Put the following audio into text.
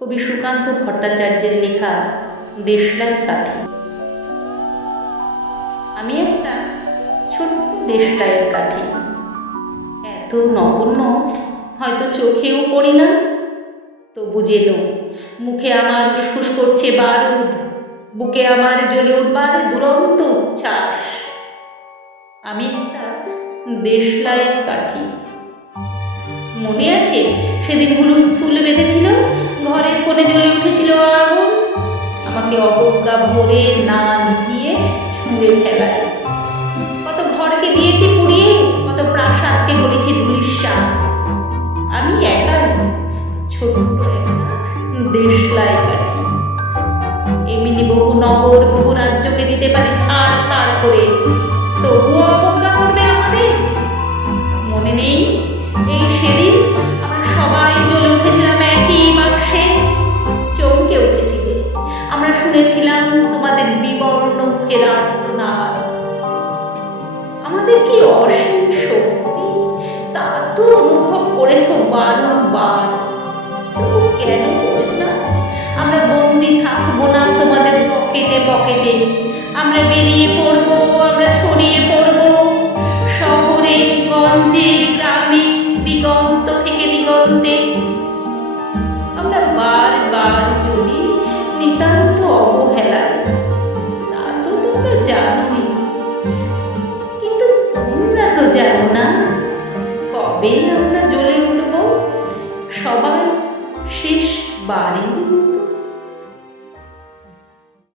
কবি সুকান্ত ভট্টাচার্যের লেখা দেশলাই কাঠি। আমি একটা ছোট্ট দেশলাইয়ের কাঠি। এত নগণ্য, হয়তো চোখেও পড়ি না। তবু যেন মুখে আমার উসখুস করছে বারুদ, বুকে আমার জ্বলে উঠবার দুরন্ত উচ্ছ্বাস। আমি একটা দেশলাইয়ের কাঠি। মনে আছে? সেদিন হুলুস্থুল বেঁধেছিল, ঘরের কোণে জ্বলে উঠেছিল আগুন। আমাকে অবজ্ঞা ভরে না নিভিয়ে ছুঁড়ে ফেলায়। কত ঘরকে দিয়েছি পুড়িয়ে, কত প্রাসাদকে করেছি ধুলিস্বাদ আমি একাই, ছোট্ট একটা দেশলাই কাঠি। এমনি বহু নগর, বহু রাজ্যকে দিতে পারে ছাড়, তার করে শুনেছিলাম তোমাদের বিবর্ণ মুখের আর্তনাদ আমাদের কি অসীম শক্তি? তা তো অনুভব করেছ বারংবার। কেন না? আমরা বন্দি থাকব না তোমাদের পকেটে পকেটে। আমরা বেরিয়ে পড়ব, আমরা ছড়িয়ে পড়ব। শহরে, গঞ্জে, গ্রামে, দিগন্ত থেকে দিগন্তে। আমরা বারবার যদি জানোই। কিন্তু তোমরা তো জানো না কবে আমরা জ্বলে উঠব? সবার শেষ বাড়ির মতো।